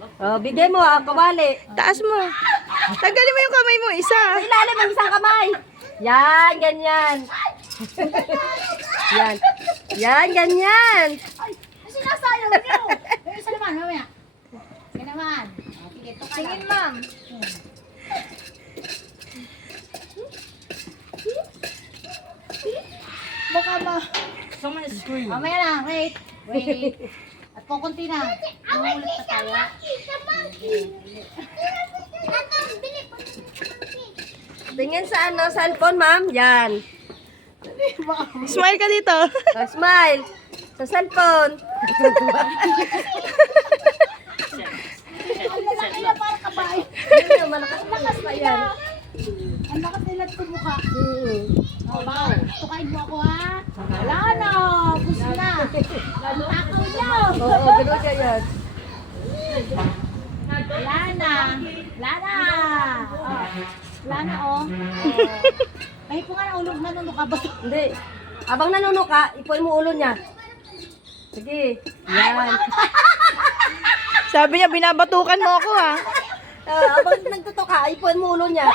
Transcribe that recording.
Oh, bigay mo kawali. Taas mo. Tagalin mo yung kamay mo, isa. Sa ilalim ng isang kamay. Yan, ganyan. Yan. Yan, ganyan. Sinasayang niyo. Yung isa naman, mamaya. Sige naman. Sige, ito ka lang. Tingin, ma'am. Baka ba? Mamaya na, wait. Wait. At kukunti na. Mamulit pa tayo. Tingin sa cellphone, ma'am. Yan. Smile ka dito. Oh, smile. Sa cellphone. Ang lalaki na para kabay. Yan, malakas pa yan. Ang lakas nila sa mukha. Mm. Oh, wow. Tukain mo ako, ha? Wala na. Gusto na. Ang takaw niyo. Oo, gano'n siya yan. Wala na. Wala na. Oh. Wala na, oh. Kahit po nga na ulog na nung ka ba? Hindi. Abang nanuno ka, ipuin mo ulo niya. Sige. Yan. Sabi niya, binabatukan mo ako, ha. Abang nagtuto ka, ipuin mo ulo niya.